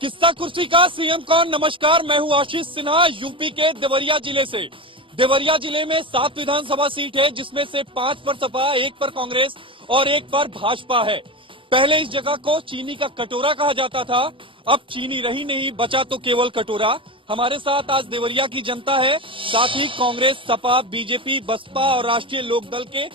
किस्सा कुर्सी का सीएम कौन। नमस्कार, मैं हूं आशीष सिन्हा, यूपी के देवरिया जिले से। देवरिया जिले में 7 विधानसभा सीट है, जिसमें से 5 पर सपा, 1 पर कांग्रेस और 1 पर भाजपा है। पहले इस जगह को चीनी का कटोरा कहा जाता था, अब चीनी रही नहीं, बचा तो केवल कटोरा। हमारे साथ आज देवरिया की जनता है, साथ ही कांग्रेस, सपा, बीजेपी, बसपा और राष्ट्रीय लोकदल के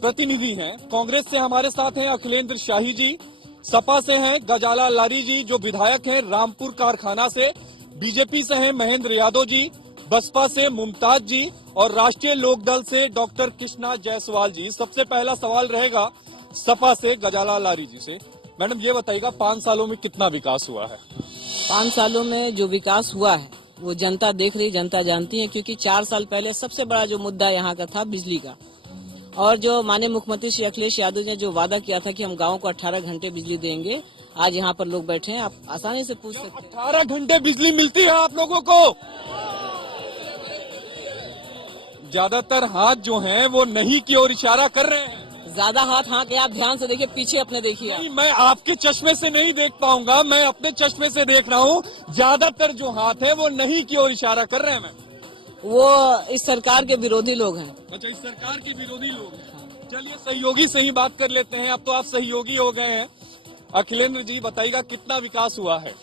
प्रतिनिधि हैं। कांग्रेस से हमारे साथ हैं अखिलेंद्र शाही जी, सपा से हैं गजाला लारी जी जो विधायक हैं रामपुर कारखाना से, बीजेपी से हैं महेंद्र यादव जी, बसपा से मुमताज जी और राष्ट्रीय लोकदल से डॉक्टर कृष्णा जायसवाल जी। सबसे पहला सवाल रहेगा सपा से गजाला लारी जी से। मैडम ये बताइएगा, 5 सालों में कितना विकास हुआ है? 5 सालों में जो विकास हुआ है वो जनता देख रही, जनता जानती है, क्योंकि 4 साल पहले सबसे बड़ा जो मुद्दा यहाँ का था बिजली का, और जो माननीय मुख्यमंत्री श्री अखिलेश यादव ने जो वादा किया था कि हम गाँव को 18 घंटे बिजली देंगे, आज यहाँ पर लोग बैठे हैं, आप आसानी से पूछ सकते हैं। 18 घंटे बिजली मिलती है आप लोगों को? ज्यादातर हाथ जो हैं वो नहीं की ओर इशारा कर रहे हैं। ज्यादा हाथ हाँ के आप ध्यान से देखिए, पीछे अपने देखिए। नहीं, मैं आपके चश्मे से नहीं देख पाऊंगा, मैं अपने चश्मे से देख रहा हूँ। ज्यादातर जो हाथ है वो नहीं की ओर इशारा कर रहे हैं। मैं वो इस सरकार के विरोधी लोग हैं। अच्छा, इस सरकार के विरोधी लोग हैं। चलिए सहयोगी से ही बात कर लेते हैं, अब तो आप सहयोगी हो गए हैं। अखिलेंद्र जी बताइएगा कितना विकास हुआ है?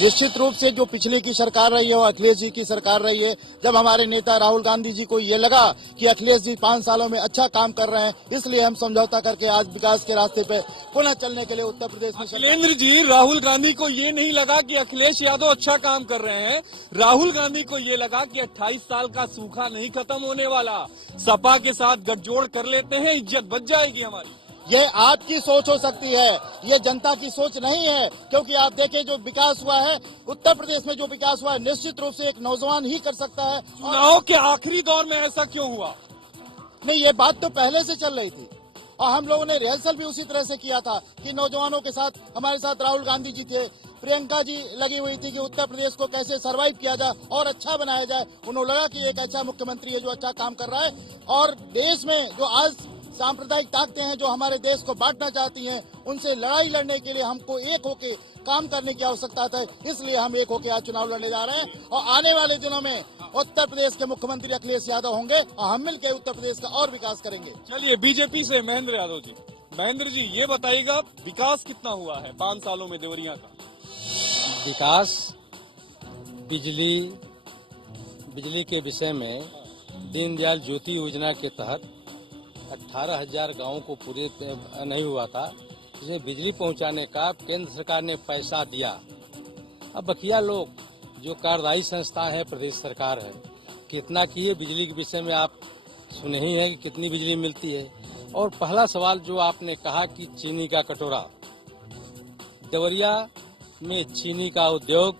निश्चित रूप से जो पिछले की सरकार रही है वो अखिलेश जी की सरकार रही है। जब हमारे नेता राहुल गांधी जी को ये लगा कि अखिलेश जी 5 सालों में अच्छा काम कर रहे हैं, इसलिए हम समझौता करके आज विकास के रास्ते पे पुनः चलने के लिए उत्तर प्रदेश में। अखिलेंद्र जी, राहुल गांधी को ये नहीं लगा कि अखिलेश यादव अच्छा काम कर रहे हैं, राहुल गांधी को ये लगा कि 28 साल का सूखा नहीं खत्म होने वाला, सपा के साथ गठजोड़ कर लेते हैं, इज्जत बच जाएगी हमारी। ये आपकी सोच हो सकती है, ये जनता की सोच नहीं है, क्योंकि आप देखें जो विकास हुआ है उत्तर प्रदेश में, जो विकास हुआ है निश्चित रूप से एक नौजवान ही कर सकता है। चुनाव के आखिरी दौर में ऐसा क्यों हुआ? नहीं, ये बात तो पहले से चल रही थी और हम लोगों ने रिहर्सल भी उसी तरह से किया था कि नौजवानों के साथ, हमारे साथ राहुल गांधी जी थे, प्रियंका जी लगी हुई थी कि उत्तर प्रदेश को कैसे सरवाइव किया जाए और अच्छा बनाया जाए। उन्होंने लगा कि एक अच्छा मुख्यमंत्री है जो अच्छा काम कर रहा है, और देश में जो आज सांप्रदायिक ताकतें हैं जो हमारे देश को बांटना चाहती हैं, उनसे लड़ाई लड़ने के लिए हमको एक होके काम करने की आवश्यकता है। इसलिए हम एक होके आज चुनाव लड़ने जा रहे हैं और आने वाले दिनों में उत्तर प्रदेश के मुख्यमंत्री अखिलेश यादव होंगे और हम मिलकर उत्तर प्रदेश का और विकास करेंगे। चलिए बीजेपी से महेंद्र यादव जी। महेंद्र जी ये बताइएगा विकास कितना हुआ है 5 सालों में देवरिया का? विकास बिजली के विषय में दीनदयाल ज्योति योजना के तहत 18,000 गांवों को पूरे नहीं हुआ था, जिसमें बिजली पहुंचाने का केंद्र सरकार ने पैसा दिया। अब बकिया लोग जो कार्यदायी संस्था है, प्रदेश सरकार है, कितना की है बिजली के विषय में आप सुने ही है कि कितनी बिजली मिलती है। और पहला सवाल जो आपने कहा कि चीनी का कटोरा, देवरिया में चीनी का उद्योग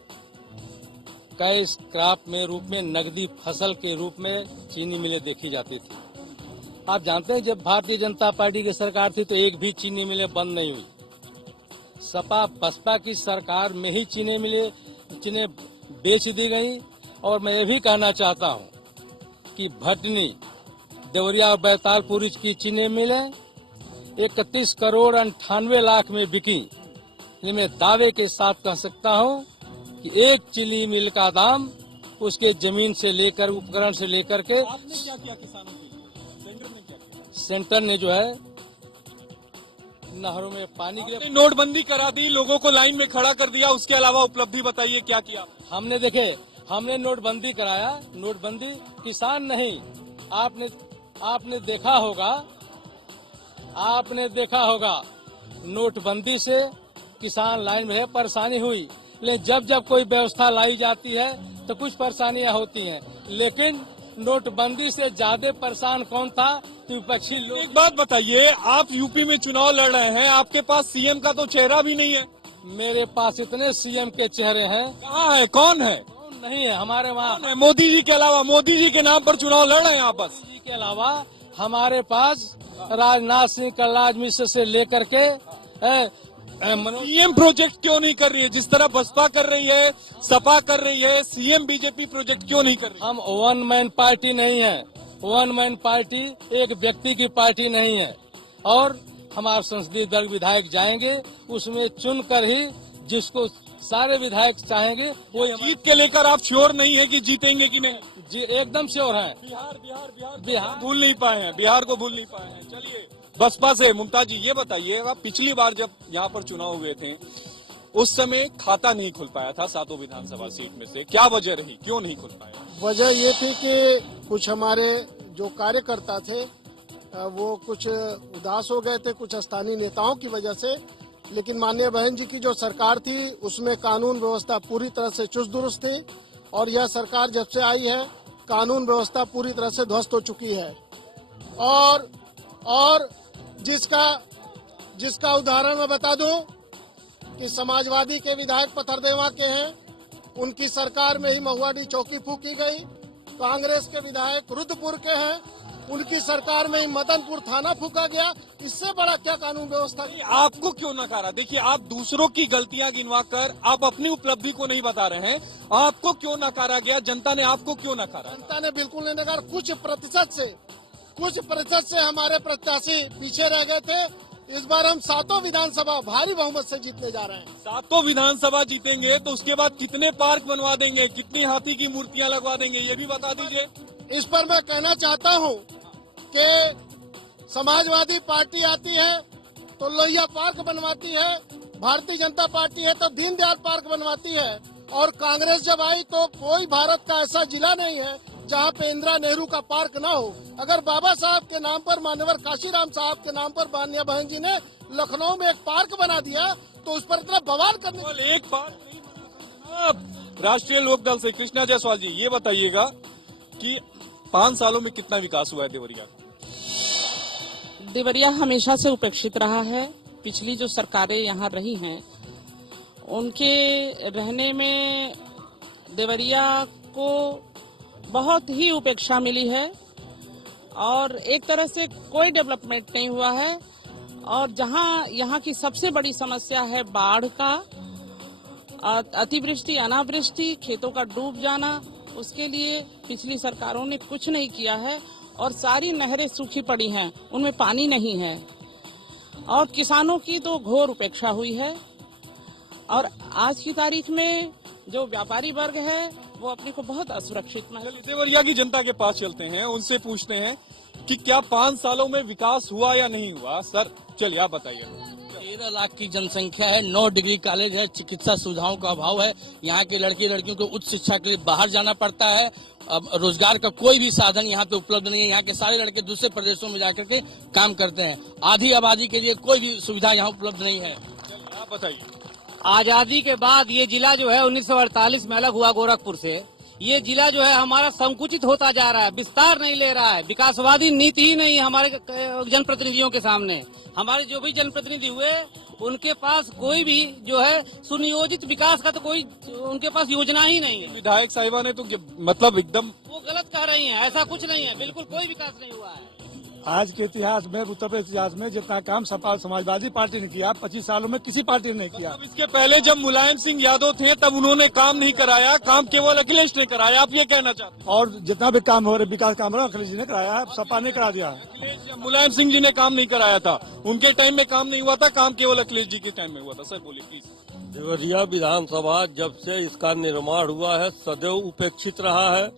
कैश क्रॉप में रूप में, नगदी फसल के रूप में चीनी मिलें देखी जाती थी। आप जानते हैं जब भारतीय जनता पार्टी की सरकार थी तो एक भी चीनी मिलें बंद नहीं हुई। सपा बसपा की सरकार में ही चीनी मिलें बेच दी गई। और मैं ये भी कहना चाहता हूं कि भटनी, देवरिया और बैतालपुर की चीनी मिलें 31 करोड़ 98 लाख में बिकी। मैं दावे के साथ कह सकता हूं कि एक चीनी मिल का दाम उसके जमीन से लेकर, उपकरण से लेकर के। आपने क्या किया किसानों के लिए? सेंटर ने जो है नहरों में पानी के लिए नोटबंदी करा दी, लोगों को लाइन में खड़ा कर दिया, उसके अलावा उपलब्धि बताइए क्या किया? हमने नोटबंदी कराया। नोटबंदी किसान नहीं, आपने देखा होगा नोटबंदी से किसान लाइन में है, परेशानी हुई। लेकिन जब कोई व्यवस्था लाई जाती है तो कुछ परेशानियां होती हैं, लेकिन नोटबंदी से ज्यादा परेशान कौन था? विपक्षी लोग। एक बात बताइए, आप यूपी में चुनाव लड़ रहे हैं, आपके पास सीएम का तो चेहरा भी नहीं है। मेरे पास इतने सीएम के चेहरे हैं। कहाँ है? कौन है? कौन नहीं है हमारे वहाँ? मोदी जी के अलावा, मोदी जी के नाम पर चुनाव लड़ रहे हैं आप बस। मोदी जी के अलावा हमारे पास राजनाथ सिंह, कलराज मिश्र से लेकर के सीएम प्रोजेक्ट क्यों नहीं कर रही है? जिस तरह बसपा कर रही है, सपा कर रही है, सीएम बीजेपी प्रोजेक्ट क्यों नहीं कर रही? हम 1 मैन पार्टी नहीं है। 1 मैन पार्टी एक व्यक्ति की पार्टी नहीं है। और हमारे संसदीय दल विधायक जाएंगे, उसमें चुनकर ही जिसको सारे विधायक चाहेंगे वो जीत के लेकर आप श्योर नहीं है कि जीतेंगे कि नहीं? एकदम श्योर है। बिहार भूल नहीं पाए हैं, बिहार को भूल नहीं पाए हैं। चलिए बसपा से मुमताज जी ये बताइएगा, पिछली बार जब यहाँ पर चुनाव हुए थे उस समय खाता नहीं खुल पाया था सातों विधानसभा सीट में से, क्या वजह रही, क्यों नहीं खुल पाया? वजह ये थी कि कुछ हमारे जो कार्यकर्ता थे वो कुछ उदास हो गए थे कुछ स्थानीय नेताओं की वजह से, लेकिन माननीय बहन जी की जो सरकार थी उसमें कानून व्यवस्था पूरी तरह से चुस्त दुरुस्त थी और यह सरकार जब से आई है कानून व्यवस्था पूरी तरह से ध्वस्त हो चुकी है। और जिसका उदाहरण मैं बता दूं कि समाजवादी के विधायक पथरदेवा के हैं, उनकी सरकार में ही महुआडी चौकी फूकी गई। कांग्रेस के विधायक रुद्रपुर के हैं, उनकी सरकार में ही मदनपुर थाना फूका गया। इससे बड़ा क्या कानून व्यवस्था? आपको क्यों नकारा? देखिए आप दूसरों की गलतियां गिनवा कर आप अपनी उपलब्धि को नहीं बता रहे हैं, आपको क्यों नकारा गया? जनता ने आपको क्यों नकारा? जनता ने बिल्कुल नहीं नकारा। कुछ प्रतिशत से हमारे प्रत्याशी पीछे रह गए थे। इस बार हम सातों विधानसभा भारी बहुमत से जीतने जा रहे हैं। सातों विधानसभा जीतेंगे तो उसके बाद कितने पार्क बनवा देंगे, कितनी हाथी की मूर्तियां लगवा देंगे, ये भी बता दीजिए। इस पर मैं कहना चाहता हूं कि समाजवादी पार्टी आती है तो लोहिया पार्क बनवाती है, भारतीय जनता पार्टी है तो दीनदयाल पार्क बनवाती है, और कांग्रेस जब आई तो कोई भारत का ऐसा जिला नहीं है जहां पे इंदिरा नेहरू का पार्क ना हो। अगर बाबा साहब के नाम पर, मान्यवर काशीराम साहब के नाम पर माननीय बहन जी ने लखनऊ में एक पार्क बना दिया तो उस पर इतना बवाल करने एक पार्क नहीं बना। राष्ट्रीय लोकदल से कृष्णा जायसवाल जी ये बताइएगा कि 5 सालों में कितना विकास हुआ है देवरिया? देवरिया हमेशा से उपेक्षित रहा है। पिछली जो सरकारें यहाँ रही हैं उनके रहने में देवरिया को बहुत ही उपेक्षा मिली है और एक तरह से कोई डेवलपमेंट नहीं हुआ है। और जहाँ यहाँ की सबसे बड़ी समस्या है बाढ़ का, अतिवृष्टि अनावृष्टि, खेतों का डूब जाना, उसके लिए पिछली सरकारों ने कुछ नहीं किया है और सारी नहरें सूखी पड़ी हैं, उनमें पानी नहीं है और किसानों की तो घोर उपेक्षा हुई है। और आज की तारीख में जो व्यापारी वर्ग है वो अपने को बहुत असुरक्षित महसूस। देवरिया की जनता के पास चलते हैं, उनसे पूछते हैं कि क्या 5 सालों में विकास हुआ या नहीं हुआ। सर चलिए आप बताइए। 13 लाख की जनसंख्या है, 9 डिग्री कॉलेज है, चिकित्सा सुविधाओं का अभाव है, यहाँ के लड़के लड़कियों को उच्च शिक्षा के लिए बाहर जाना पड़ता है। अब रोजगार का कोई भी साधन यहाँ पे उपलब्ध नहीं है। यहाँ के सारे लड़के दूसरे प्रदेशों में जाकर के काम करते हैं। आधी आबादी के लिए कोई भी सुविधा यहाँ उपलब्ध नहीं है। आप बताइए। आजादी के बाद ये जिला जो है 1948 में अलग हुआ गोरखपुर से, ये जिला जो है हमारा संकुचित होता जा रहा है, विस्तार नहीं ले रहा है, विकासवादी नीति ही नहीं हमारे जनप्रतिनिधियों के सामने। हमारे जो भी जनप्रतिनिधि हुए उनके पास कोई भी जो है सुनियोजित विकास का तो कोई उनके पास योजना ही नहीं है। विधायक साहिबा ने तो मतलब एकदम वो गलत कह रही हैं, ऐसा कुछ नहीं है, बिल्कुल कोई विकास नहीं हुआ है। आज के इतिहास में, उत्तर प्रदेश इतिहास में जितना काम समाजवादी पार्टी ने किया 25 सालों में किसी पार्टी ने नहीं किया। मतलब इसके पहले जब मुलायम सिंह यादव थे तब उन्होंने काम नहीं कराया, काम केवल अखिलेश ने कराया, आप ये कहना चाहते हैं? और जितना भी काम हो रहे विकास काम हो रहा अखिलेश जी ने कराया, सपा ने करा दिया। मुलायम सिंह जी ने काम नहीं कराया था, उनके टाइम में काम नहीं हुआ था, काम केवल अखिलेश जी के टाइम में हुआ था। सर बोलिए प्लीज। देवरिया विधानसभा जब से इसका निर्माण हुआ है सदैव उपेक्षित रहा है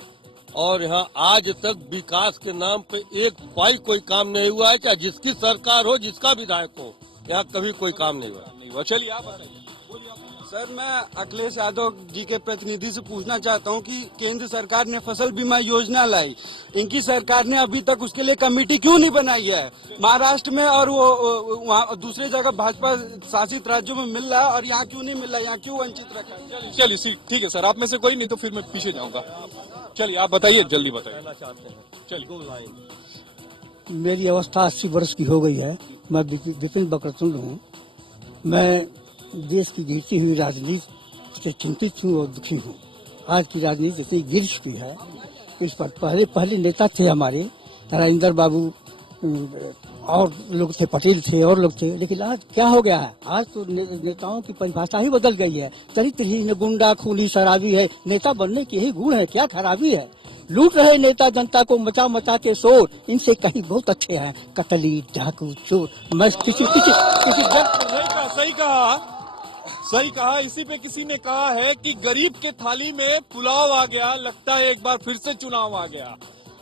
और यहाँ आज तक विकास के नाम पे एक पाई कोई काम नहीं हुआ है, चाहे जिसकी सरकार हो, जिसका विधायक हो, यहाँ कभी कोई काम नहीं हुआ। चलिए आप बताइए। सर मैं अखिलेश यादव जी के प्रतिनिधि से पूछना चाहता हूँ कि केंद्र सरकार ने फसल बीमा योजना लाई, इनकी सरकार ने अभी तक उसके लिए कमेटी क्यों नहीं बनाई है? महाराष्ट्र में और वो वहाँ दूसरी जगह भाजपा शासित राज्यों में मिल रहा है और यहाँ क्यों नहीं मिल रहा, यहाँ क्यों वंचित रखा है? चलिए ठीक है सर, आप में से कोई नहीं तो फिर मैं पीछे जाऊंगा। चलिए आप बताइए, जल्दी बताइए। चलिए। मेरी अवस्था 80 वर्ष की हो गई है। मैं विपिन बकरतुंड हूँ। मैं देश की गिरती हुई राजनीति से चिंतित हूँ और दुखी हूँ। आज की राजनीति इतनी गिर चुकी है कि इस पर पहले नेता थे हमारे राजेंद्र बाबू और लोग थे, पटेल थे और लोग थे, लेकिन आज क्या हो गया है? आज तो नेताओं की परिभाषा ही बदल गई है। चरित्रहीन, गुंडा, खूनी, शराबी है। नेता बनने के ही गुण है, क्या खराबी है? लूट रहे नेता जनता को मचा मचा के शोर, इनसे कहीं बहुत अच्छे हैं कतली, डाकू, चोर। मैं किसी सही कहा सही कहा। इसी पे किसी ने कहा है कि गरीब के थाली में पुलाव आ गया, लगता है एक बार फिर से चुनाव आ गया।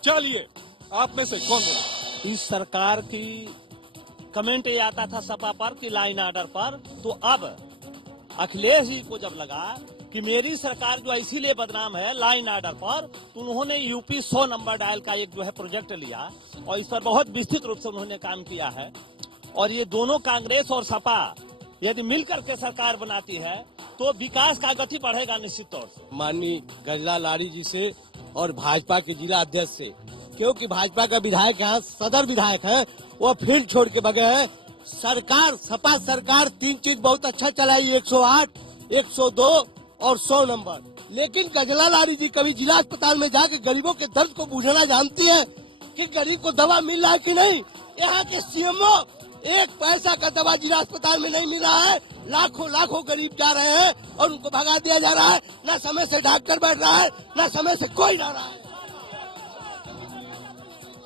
चलिए, आप में से कौन बोला? इस सरकार की कमेंट ये आता था सपा पर कि लाइन ऑर्डर पर, तो अब अखिलेश जी को जब लगा कि मेरी सरकार जो इसीलिए बदनाम है लाइन ऑर्डर पर, तो उन्होंने यूपी 100 नंबर डायल का एक जो है प्रोजेक्ट लिया और इस पर बहुत विस्तृत रूप से उन्होंने काम किया है। और ये दोनों कांग्रेस और सपा यदि मिलकर के सरकार बनाती है तो विकास का गति बढ़ेगा निश्चित तौर से। माननीय गजला लारी जी से और भाजपा के जिला अध्यक्ष से, क्योंकि भाजपा का विधायक यहाँ सदर विधायक है, वो फील्ड छोड़ के भगे हैं। सरकार, सपा सरकार 3 चीज बहुत अच्छा चलाई, 108, 102 और 100 नंबर। लेकिन गजला लारी जी कभी जिला अस्पताल में जाके गरीबों के दर्द को बूझना जानती है कि गरीब को दवा मिल रहा है कि नहीं? यहाँ के सीएमओ एक पैसा का दवा जिला अस्पताल में नहीं मिल रहा है। लाखों गरीब जा रहे हैं और उनको भगा दिया जा रहा है। न समय से डॉक्टर बैठ रहा है, न समय से कोई ना रहा है।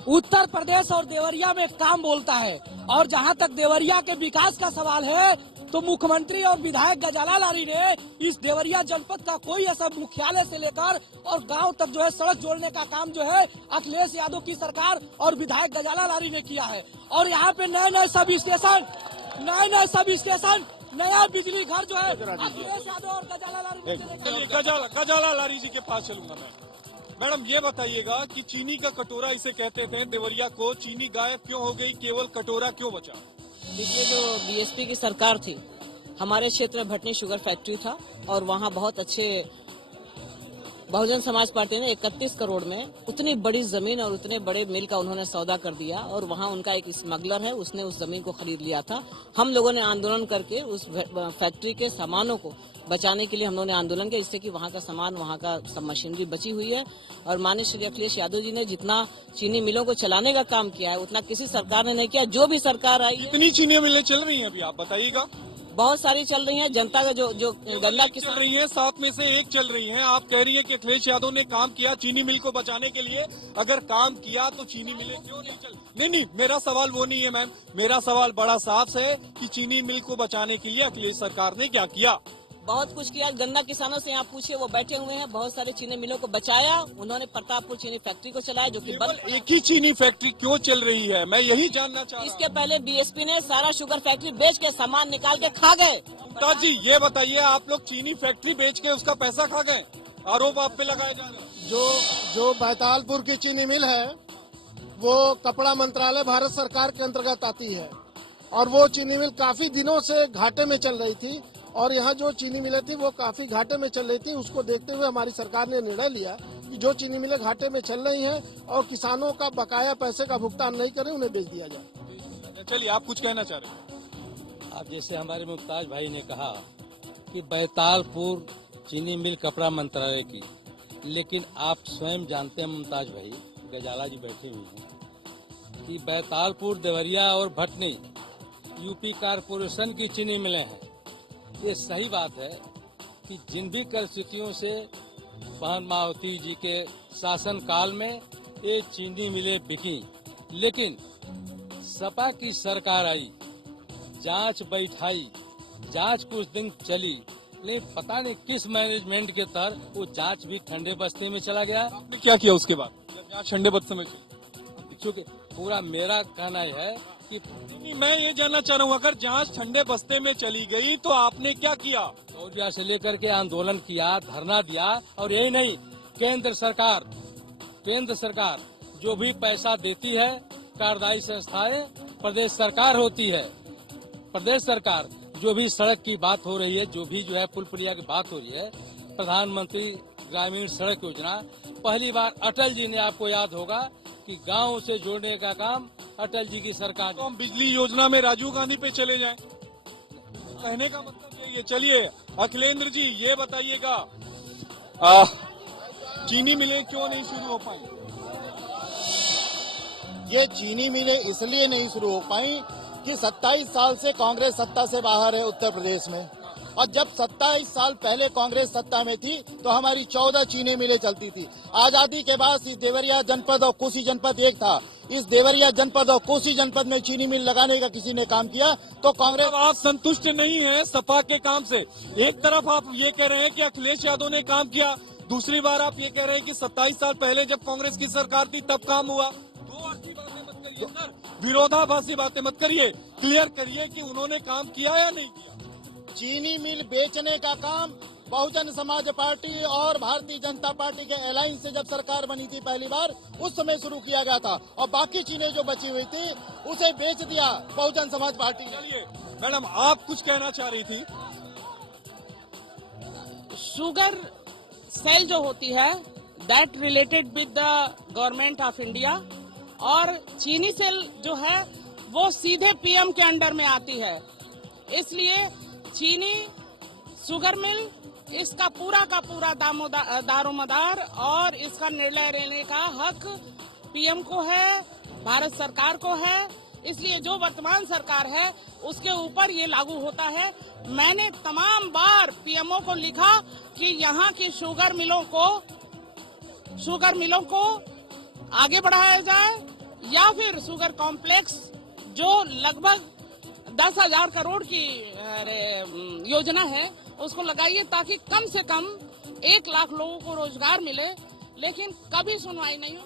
उत्तर प्रदेश और देवरिया में काम बोलता है। और जहां तक देवरिया के विकास का सवाल है तो मुख्यमंत्री और विधायक गजाला लारी ने इस देवरिया जनपद का कोई ऐसा मुख्यालय से लेकर और गांव तक जो है सड़क जोड़ने का काम जो है अखिलेश यादव की सरकार और विधायक गजाला लारी ने किया है। और यहाँ पे नए सब स्टेशन, नया बिजली घर जो है अखिलेश यादव और गजाला लारी ने। गजाला लारी जी के पास चलूंगा मैं। मैडम, ये बताइएगा कि चीनी का कटोरा इसे कहते थे देवरिया को, चीनी गायब क्यों हो गई, केवल कटोरा क्यों बचा? देखिए, जो बीएसपी की सरकार थी, हमारे क्षेत्र में भटनी शुगर फैक्ट्री था और वहाँ बहुत अच्छे बहुजन समाज पार्टी ने 31 करोड़ में उतनी बड़ी जमीन और उतने बड़े मिल का उन्होंने सौदा कर दिया और वहाँ उनका एक स्मगलर है, उसने उस जमीन को खरीद लिया था। हम लोगों ने आंदोलन करके उस फैक्ट्री के सामानों को बचाने के लिए हम लोगों ने आंदोलन किया, जिससे कि वहाँ का सामान, वहाँ का सब मशीनरी बची हुई है। और माननीय श्री अखिलेश यादव जी ने जितना चीनी मिलों को चलाने का काम किया है उतना किसी सरकार ने नहीं किया। जो भी सरकार आई, कितनी चीनी मिलें चल रही हैं अभी, आप बताइएगा? बहुत सारी चल रही हैं। जनता का जो गन्ना चल रही है, 7 में से 1 चल रही है। आप कह रही है कि अखिलेश यादव ने काम किया चीनी मिल को बचाने के लिए। अगर काम किया तो चीनी मिलें क्यों नहीं चल? नहीं, मेरा सवाल वो नहीं है मैम। मेरा सवाल बड़ा साफ है कि चीनी मिल को बचाने के लिए अखिलेश सरकार ने क्या किया? बहुत कुछ किया। गन्ना किसानों से यहाँ पूछिए, वो बैठे हुए हैं। बहुत सारे चीनी मिलों को बचाया उन्होंने। प्रतापपुर चीनी फैक्ट्री को चलाया, जो कि एक ही चीनी फैक्ट्री क्यों चल रही है, मैं यही जानना चाह रहा हूं। इसके पहले बीएसपी ने सारा शुगर फैक्ट्री बेच के सामान निकाल के खा गए। जी, ये बताइए, आप लोग चीनी फैक्ट्री बेच के उसका पैसा खा गए, आरोप आप पे लगाए जा रहे हैं। जो बैतालपुर की चीनी मिल है वो कपड़ा मंत्रालय भारत सरकार के अंतर्गत आती है और वो चीनी मिल काफी दिनों से घाटे में चल रही थी और यहाँ जो चीनी मिलें थी वो काफी घाटे में चल रही थी। उसको देखते हुए हमारी सरकार ने निर्णय लिया कि जो चीनी मिलें घाटे में चल रही हैं और किसानों का बकाया पैसे का भुगतान नहीं करें, उन्हें बेच दिया जाए। चलिए, आप कुछ कहना चाह रहे हैं? अब जैसे हमारे मुमताज भाई ने कहा कि बैतालपुर चीनी मिल कपड़ा मंत्रालय की, लेकिन आप स्वयं जानते हैं मुमताज भाई, गजाला जी बैठे हुए हैं, कि बैतालपुर, देवरिया और भटनी यूपी कारपोरेशन की चीनी मिलें हैं। ये सही बात है कि जिन भी परिस्थितियों से बहन मायावती जी के शासन काल में ये चीनी मिलें बिकी, लेकिन सपा की सरकार आई, जांच बैठाई, जांच कुछ दिन चली, लेकिन पता नहीं किस मैनेजमेंट के तहत वो जांच भी ठंडे बस्ते में चला गया। आपने क्या किया उसके बाद जब जांच ठंडे बस्ते में चली? चूँकि पूरा मेरा कहना है कि मैं ये जानना चाह रहा हूँ, अगर जांच ठंडे बस्ते में चली गई तो आपने क्या किया? दौरिया से लेकर के आंदोलन किया, धरना दिया। और यही नहीं, केंद्र सरकार जो भी पैसा देती है, कार्यदायी संस्थाएं प्रदेश सरकार होती है। प्रदेश सरकार जो भी सड़क की बात हो रही है, जो भी जो है पुल पुलिया की बात हो रही है, प्रधानमंत्री ग्रामीण सड़क योजना, पहली बार अटल जी ने, आपको याद होगा कि गांव से जोड़ने का काम अटल जी की सरकार। तो हम बिजली योजना में राजीव गांधी पे चले जाएं, कहने का मतलब यही है। चलिए अखिलेंद्र जी, ये बताइएगा, चीनी मिलें क्यों नहीं शुरू हो पाई? ये चीनी मिलें इसलिए नहीं शुरू हो पाई कि 27 साल से कांग्रेस सत्ता से बाहर है उत्तर प्रदेश में और जब 27 साल पहले कांग्रेस सत्ता में थी तो हमारी 14 चीनी मिलें चलती थी। आजादी के बाद इस देवरिया जनपद और कोसी जनपद एक था। इस देवरिया जनपद और कोसी जनपद में चीनी मिल लगाने का किसी ने काम किया तो कांग्रेस। आप संतुष्ट नहीं है सपा के काम से? एक तरफ आप ये कह रहे हैं कि अखिलेश यादव ने काम किया, दूसरी बार आप ये कह रहे हैं कि 27 साल पहले जब कांग्रेस की सरकार थी तब काम हुआ। दो अर्थी बातें मत करिए सर, विरोधाभासी बातें मत करिए, क्लियर करिए कि उन्होंने काम किया या नहीं किया। चीनी मिल बेचने का काम बहुजन समाज पार्टी और भारतीय जनता पार्टी के अलायंस से जब सरकार बनी थी पहली बार उस समय शुरू किया गया था और बाकी चीनें जो बची हुई थी उसे बेच दिया बहुजन समाज पार्टी ने। चलिए मैडम, आप कुछ कहना चाह रही थी। शुगर सेल जो होती है that related with the government of India, और चीनी सेल जो है वो सीधे पीएम के अंडर में आती है। इसलिए चीनी शुगर मिल इसका पूरा का पूरा दारोमदार और इसका निर्णय लेने का हक पीएम को है, भारत सरकार को है। इसलिए जो वर्तमान सरकार है उसके ऊपर ये लागू होता है। मैंने तमाम बार पीएमओ को लिखा कि यहाँ की शुगर मिलों को आगे बढ़ाया जाए या फिर शुगर कॉम्प्लेक्स जो लगभग 10,000 करोड़ की योजना है उसको लगाइए ताकि कम से कम 1 लाख लोगों को रोजगार मिले, लेकिन कभी सुनवाई नहीं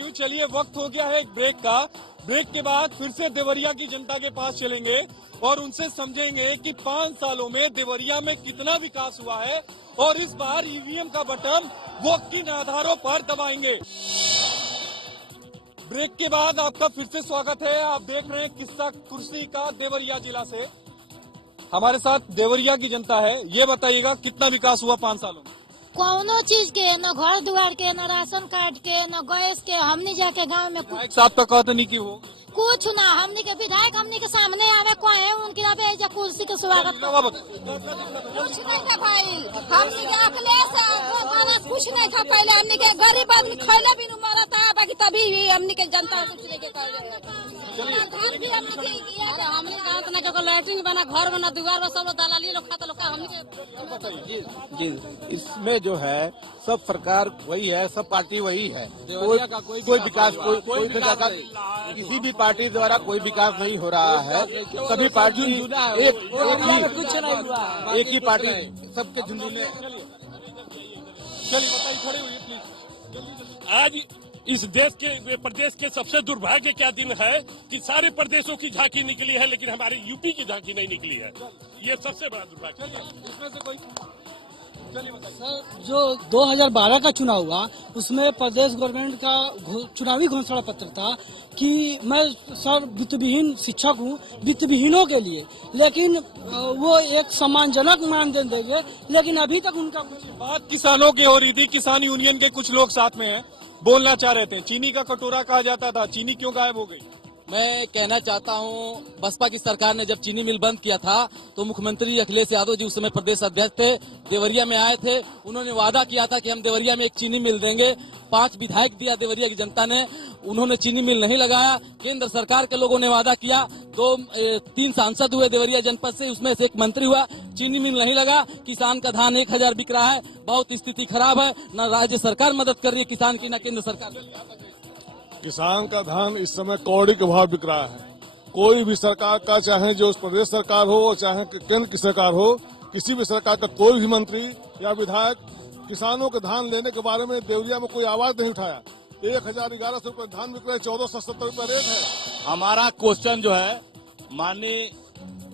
हुई। चलिए वक्त हो गया है एक ब्रेक का। ब्रेक के बाद फिर से देवरिया की जनता के पास चलेंगे और उनसे समझेंगे कि 5 सालों में देवरिया में कितना विकास हुआ है और इस बार ईवीएम का बटन वो किन आधारों पर दबाएंगे। ब्रेक के बाद आपका फिर से स्वागत है। आप देख रहे हैं किस्सा कुर्सी का देवरिया जिला से। हमारे साथ देवरिया की जनता है। ये बताइएगा कितना विकास हुआ 5 सालों में? कौनो चीज के, न घर द्वार के, न राशन कार्ड के, न गैस के। हमने जाके गांव में साहब तो कहते नहीं की हो कुछ ना। हमने के विधायक हमने के सामने आवे कोई है उनके अबे जा कुर्सी के स्वागत कुछ नहीं था भाई। हमने के अखिलेश कुछ नहीं था पहले। हमने के गरीब आदमी खैले भी नहीं मरा था, बाकी तभी भी हमने के जनता कुछ नहीं के कर धान भी हमने के लैट्रिन बना, घर बना, दुआर सब दलाली लोग खाता लोग हमने जी। इसमें जो है सब सरकार वही है, सब पार्टी वही है। कोई विकास किसी भी पार्टी द्वारा कोई विकास नहीं हो रहा है। सभी पार्टी एक ही पार्टी सबके झुंझुने। चलिए बताइए, खड़े हुई प्लीज। आज इस देश के प्रदेश के सबसे दुर्भाग्य क्या दिन है कि सारे प्रदेशों की झांकी निकली है लेकिन हमारे यूपी की झांकी नहीं निकली है। ये सबसे बड़ा दुर्भाग्य। इसमें से कोई सर, जो 2012 का चुनाव हुआ उसमें प्रदेश गवर्नमेंट का चुनावी घोषणा पत्र था कि मैं सर वित्तविहीन शिक्षक हूँ, वित्तविहीनों के लिए, लेकिन वो एक सम्मानजनक मानदेन देंगे, लेकिन अभी तक उनका कुछ। बात किसानों की हो रही थी। किसान यूनियन के कुछ लोग साथ में हैं, बोलना चाह रहे थे। चीनी का कटोरा कहा जाता था, चीनी क्यों गायब हो गई? मैं कहना चाहता हूं, बसपा की सरकार ने जब चीनी मिल बंद किया था तो मुख्यमंत्री अखिलेश यादव जी उस समय प्रदेश अध्यक्ष थे, देवरिया में आए थे। उन्होंने वादा किया था कि हम देवरिया में एक चीनी मिल देंगे। 5 विधायक दिया देवरिया की जनता ने, उन्होंने चीनी मिल नहीं लगाया। केंद्र सरकार के लोगों ने वादा किया, 3 सांसद हुए देवरिया जनपद से, उसमें से एक मंत्री हुआ, चीनी मिल नहीं लगा। किसान का धान 1000 बिक रहा है, बहुत स्थिति खराब है। न राज्य सरकार मदद कर रही है किसान की, न केंद्र सरकार। किसान का धान इस समय कौड़ी के भाव बिक रहा है। कोई भी सरकार का, चाहे जो प्रदेश सरकार हो चाहे केंद्र की सरकार हो, किसी भी सरकार का कोई भी मंत्री या विधायक किसानों के धान लेने के बारे में देवरिया में कोई आवाज नहीं उठाया। 1011 रुपए धान बिक रहे, 1470 रुपए रेट है। हमारा क्वेश्चन जो है माननीय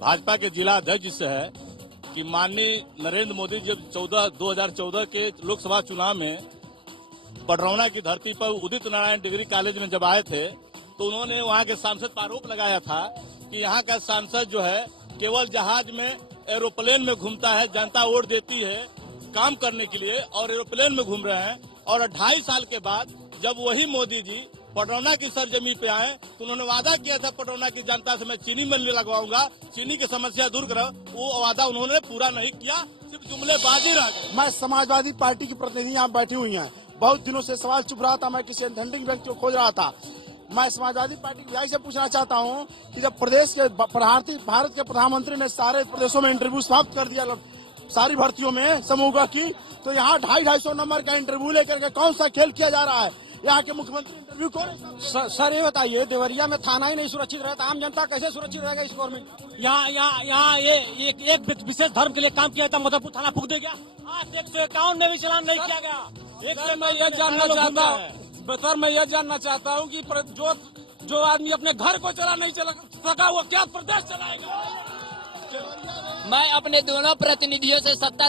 भाजपा के जिला अध्यक्ष से है कि माननीय नरेंद्र मोदी जब 2014 के लोकसभा चुनाव में पडरौना की धरती पर उदित नारायण डिग्री कॉलेज में जब आए थे तो उन्होंने वहां के सांसद पर आरोप लगाया था कि यहाँ का सांसद जो है केवल जहाज में, एरोप्लेन में घूमता है, जनता वोट देती है काम करने के लिए और एरोप्लेन में घूम रहे हैं। और 2.5 साल के बाद जब वही मोदी जी पडरौना की सरजमी पे आए तो उन्होंने वादा किया था पडरौना की जनता से मैं चीनी मिल लगवाऊंगा, चीनी की समस्या दूर करा। वो वादा उन्होंने पूरा नहीं किया, सिर्फ जुमलेबाजी रह गई। मैं समाजवादी पार्टी की प्रतिनिधि यहाँ बैठी हुई है। बहुत दिनों से सवाल चुप रहा था, मैं किसी अथेंटिक व्यक्ति को खोज रहा था। मैं समाजवादी पार्टी के विधायक से पूछना चाहता हूँ कि जब प्रदेश के भारत के प्रधानमंत्री ने सारे प्रदेशों में इंटरव्यू समाप्त कर दिया सारी भर्तियों में समूह की, तो यहाँ 250-250 नंबर का इंटरव्यू लेकर के कौन सा खेल किया जा रहा है? यहाँ के मुख्यमंत्री इंटरव्यू कौन? सर ये बताइए, देवरिया में थाना ही नहीं सुरक्षित रहता, आम जनता कैसे सुरक्षित रहेगा इस गवर्नमेंट? यहाँ ये एक विशेष धर्म के लिए काम किया था, मुजफ्फरपुर थाना फूक दे गया। आज 151 में भी चलान नहीं किया गया। सर मैं ये जानना चाहता हूँ कि जो आदमी अपने घर को चला नहीं सका वो क्या प्रदेश चलाएगा? मैं अपने दोनों प्रतिनिधियों से सत्ता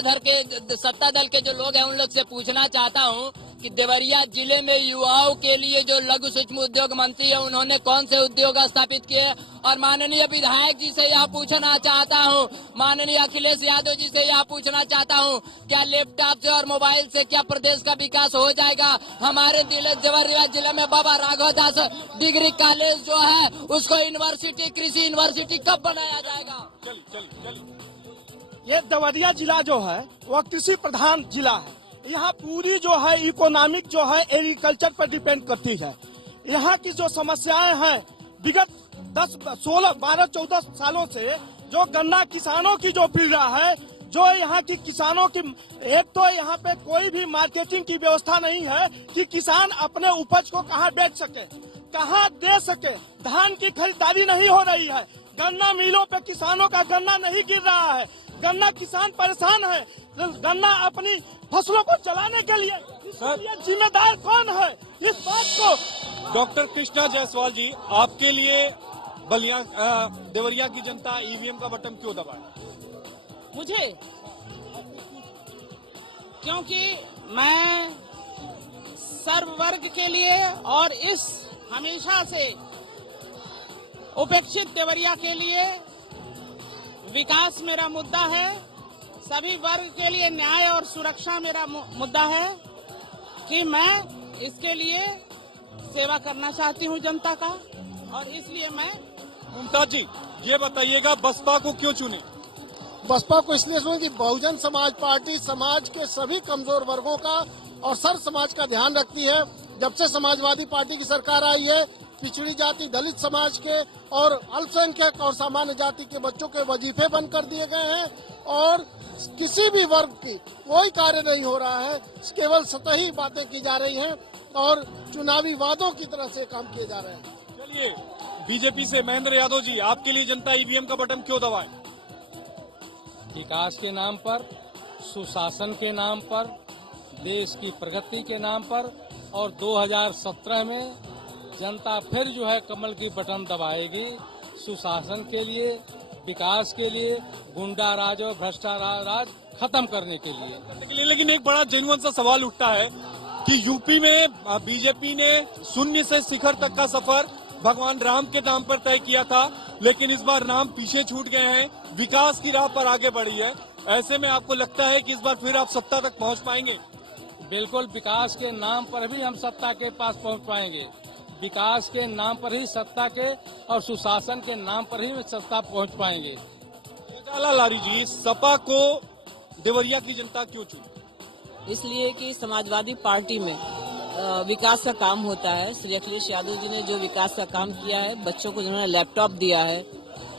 दल के जो लोग हैं उन लोग से पूछना चाहता हूं कि देवरिया जिले में युवाओं के लिए जो लघु सूक्ष्म उद्योग मंत्री है उन्होंने कौन से उद्योग स्थापित किए? और माननीय विधायक जी से यह पूछना चाहता हूं, माननीय अखिलेश यादव जी से यह पूछना चाहता हूं, क्या लैपटॉप से और मोबाइल से क्या प्रदेश का विकास हो जाएगा? हमारे देवरिया जिले में बाबा राघव दास डिग्री कॉलेज जो है उसको यूनिवर्सिटी, कृषि यूनिवर्सिटी कब बनाया जाएगा? ये देवरिया जिला जो है वह कृषि प्रधान जिला है। यहाँ पूरी जो है इकोनॉमिक जो है एग्रीकल्चर पर डिपेंड करती है। यहाँ की जो समस्याएं हैं विगत 10, 16, 12, 14 सालों से जो गन्ना किसानों की जो पीड़ा है, जो यहाँ की किसानों की, एक तो यहाँ पे कोई भी मार्केटिंग की व्यवस्था नहीं है कि किसान अपने उपज को कहाँ बेच सके, कहाँ दे सके। धान की खरीदारी नहीं हो रही है, गन्ना मिलों पे किसानों का गन्ना नहीं गिर रहा है, गन्ना किसान परेशान है। गन्ना अपनी फसलों को चलाने के लिए जिम्मेदार कौन है इस बात को? डॉक्टर कृष्णा जायसवाल जी, आपके लिए देवरिया की जनता ईवीएम का बटन क्यों दबाए? मुझे क्योंकि मैं सर्व वर्ग के लिए और इस हमेशा से उपेक्षित देवरिया के लिए विकास मेरा मुद्दा है। सभी वर्ग के लिए न्याय और सुरक्षा मेरा मुद्दा है कि मैं इसके लिए सेवा करना चाहती हूं जनता का, और इसलिए मैं। मुमताज जी, ये बताइएगा बसपा को क्यों चुने? बसपा को इसलिए चुने कि बहुजन समाज पार्टी समाज के सभी कमजोर वर्गों का और सर्व समाज का ध्यान रखती है। जब से समाजवादी पार्टी की सरकार आई है, पिछड़ी जाति, दलित समाज के और अल्पसंख्यक और सामान्य जाति के बच्चों के वजीफे बंद कर दिए गए हैं और किसी भी वर्ग की कोई कार्य नहीं हो रहा है। केवल सतही बातें की जा रही हैं और चुनावी वादों की तरह से काम किए जा रहे हैं। चलिए, बीजेपी से महेंद्र यादव जी, आपके लिए जनता ईवीएम का बटन क्यों दबाए? विकास के नाम पर, सुशासन के नाम पर, देश की प्रगति के नाम पर, और 2017 में जनता फिर जो है कमल की बटन दबाएगी। सुशासन के लिए, विकास के लिए, गुंडा राज और भ्रष्टाचार खत्म करने के लिए। लेकिन एक बड़ा जेन्युइन सा सवाल उठता है कि यूपी में बीजेपी ने शून्य से शिखर तक का सफर भगवान राम के नाम पर तय किया था, लेकिन इस बार नाम पीछे छूट गए हैं, विकास की राह पर आगे बढ़ी है। ऐसे में आपको लगता है कि इस बार फिर आप सत्ता तक पहुंच पाएंगे? बिल्कुल, विकास के नाम पर भी हम सत्ता के पास पहुंच पाएंगे। विकास के नाम पर ही सत्ता के और सुशासन के नाम पर ही सत्ता पहुंच पाएंगे। लारी जी, सपा को देवरिया की जनता क्यों चुनी? इसलिए कि समाजवादी पार्टी में विकास का काम होता है। श्री अखिलेश यादव जी ने जो विकास का काम किया है, बच्चों को जिन्होंने लैपटॉप दिया है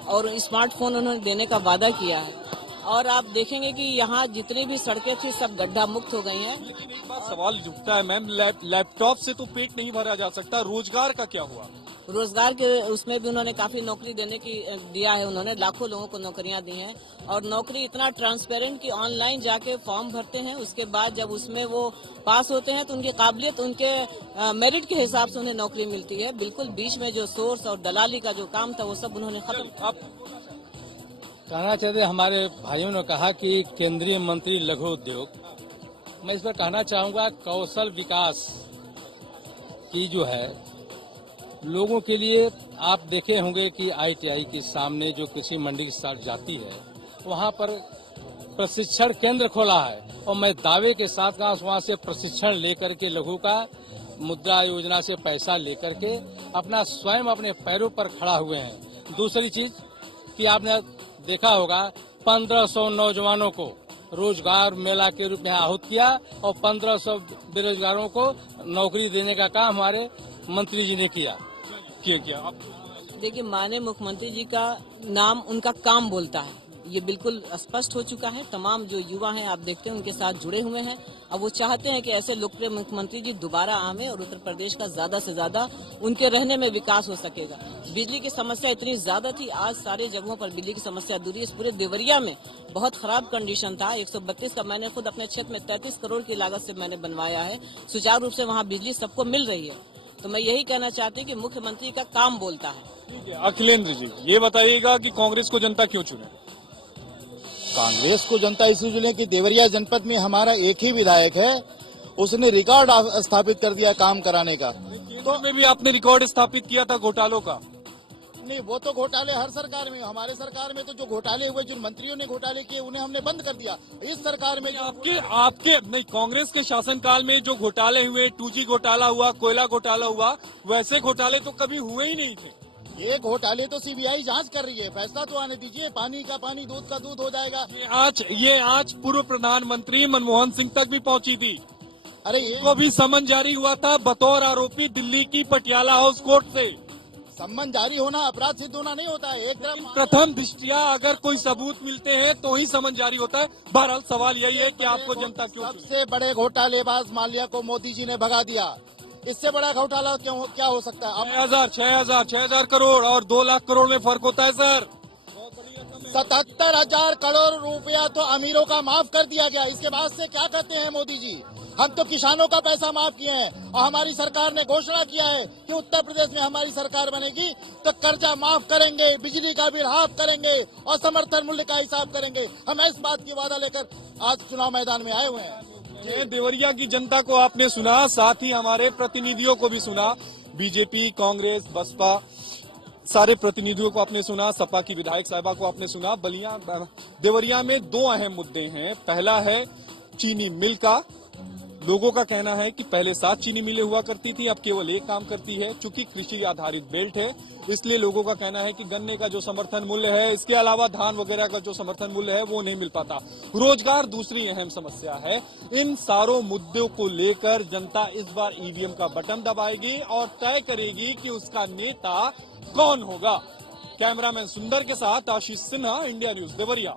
और स्मार्टफोन उन्होंने देने का वादा किया है, और आप देखेंगे कि यहाँ जितनी भी सड़कें थी सब गड्ढा मुक्त हो गई हैं। लेकिन एक बात सवाल उठता है मैम, लैपटॉप से तो पेट नहीं भरा जा सकता, रोजगार का क्या हुआ? रोजगार के उसमें भी उन्होंने काफी नौकरी दिया है, उन्होंने लाखों लोगों को नौकरियां दी हैं, और नौकरी इतना ट्रांसपेरेंट कि ऑनलाइन जाके फॉर्म भरते हैं, उसके बाद जब उसमें वो पास होते हैं तो उनकी काबिलियत, उनके मेरिट के हिसाब से उन्हें नौकरी मिलती है। बिल्कुल बीच में जो सोर्स और दलाली का जो काम था वो सब उन्होंने खत्म। कहना चाहते, हमारे भाइयों ने कहा कि केंद्रीय मंत्री लघु उद्योग, मैं इस पर कहना चाहूंगा कौशल विकास की जो है लोगों के लिए, आप देखे होंगे कि ITI के सामने जो कृषि मंडी की सड़क जाती है वहां पर प्रशिक्षण केंद्र खोला है, और मैं दावे के साथ कहा वहां से प्रशिक्षण लेकर के लघु का मुद्रा योजना से पैसा लेकर के अपना स्वयं अपने पैरों पर खड़ा हुए हैं। दूसरी चीज कि आपने देखा होगा 1500 नौजवानों को रोजगार मेला के रूप में आहूत किया और 1500 बेरोजगारों को नौकरी देने का काम हमारे मंत्री जी ने किया। देखिए, माननीय मुख्यमंत्री जी का नाम उनका काम बोलता है, ये बिल्कुल स्पष्ट हो चुका है। तमाम जो युवा हैं आप देखते हैं उनके साथ जुड़े हुए हैं। अब वो चाहते हैं कि ऐसे लोकप्रिय मुख्यमंत्री जी दोबारा आवे और उत्तर प्रदेश का ज्यादा से ज्यादा उनके रहने में विकास हो सकेगा। बिजली की समस्या इतनी ज्यादा थी, आज सारे जगहों पर बिजली की समस्या दूर है। इस पूरे देवरिया में बहुत खराब कंडीशन था। 132 का मैंने खुद अपने क्षेत्र में 33 करोड़ की लागत से मैंने बनवाया है। सुचारू रूप से वहाँ बिजली सबको मिल रही है। तो मैं यही कहना चाहती हूँ कि मुख्यमंत्री का काम बोलता है। ठीक है, अखिलेंद्र जी ये बताइएगा कि कांग्रेस को जनता क्यों चुने? कांग्रेस को जनता इसलिए चुने कि देवरिया जनपद में हमारा एक ही विधायक है, उसने रिकॉर्ड स्थापित कर दिया काम कराने का। तो में भी आपने रिकॉर्ड स्थापित किया था घोटालों का। नहीं, वो तो घोटाले हर सरकार में, हमारे सरकार में तो जो घोटाले हुए, जिन मंत्रियों ने घोटाले किए उन्हें हमने बंद कर दिया। इस सरकार में आपके नहीं, कांग्रेस के शासनकाल में जो घोटाले हुए, 2G घोटाला हुआ, कोयला घोटाला हुआ, वैसे घोटाले तो कभी हुए ही नहीं थे। ये घोटाले तो सीबीआई जांच कर रही है, फैसला तो आने दीजिए। पानी का पानी, दूध का दूध हो जाएगा। ये आज पूर्व प्रधानमंत्री मनमोहन सिंह तक भी पहुंची थी। अरे ये को भी समन जारी हुआ था बतौर आरोपी दिल्ली की पटियाला हाउस कोर्ट से। सम्मन जारी होना अपराध सिद्ध होना नहीं होता है। एक तरफ प्रथम दृष्टिया अगर कोई सबूत मिलते हैं तो ही समन जारी होता है। बहरहाल सवाल यही है कि आपको जनता क्यों? सबसे बड़े घोटालेबाज माल्या को मोदी जी ने भगा दिया। इससे बड़ा घोटाला क्या हो सकता है? 6,000 करोड़ और 2 लाख करोड़ में फर्क होता है सर। 77,000 करोड़ रुपया तो अमीरों का माफ कर दिया गया। इसके बाद से क्या कहते हैं मोदी जी? हम तो किसानों का पैसा माफ किए हैं और हमारी सरकार ने घोषणा किया है कि उत्तर प्रदेश में हमारी सरकार बनेगी तो कर्जा माफ करेंगे, बिजली का बिल हाफ करेंगे और समर्थन मूल्य का हिसाब करेंगे। हम इस बात की वादा लेकर आज चुनाव मैदान में आए हुए हैं। देवरिया की जनता को आपने सुना, साथ ही हमारे प्रतिनिधियों को भी सुना। बीजेपी, कांग्रेस, बसपा सारे प्रतिनिधियों को आपने सुना, सपा की विधायक साहिबा को आपने सुना। देवरिया में 2 अहम मुद्दे हैं। पहला है चीनी मिल का। लोगों का कहना है कि पहले 7 चीनी मिलें हुआ करती थी, अब केवल 1 काम करती है। चूंकि कृषि आधारित बेल्ट है, इसलिए लोगों का कहना है कि गन्ने का जो समर्थन मूल्य है, इसके अलावा धान वगैरह का जो समर्थन मूल्य है वो नहीं मिल पाता। रोजगार दूसरी अहम समस्या है। इन सारों मुद्दों को लेकर जनता इस बार ईवीएम का बटन दबाएगी और तय करेगी कि उसका नेता कौन होगा। कैमरामैन सुंदर के साथ आशीष सिन्हा, इंडिया न्यूज देवरिया।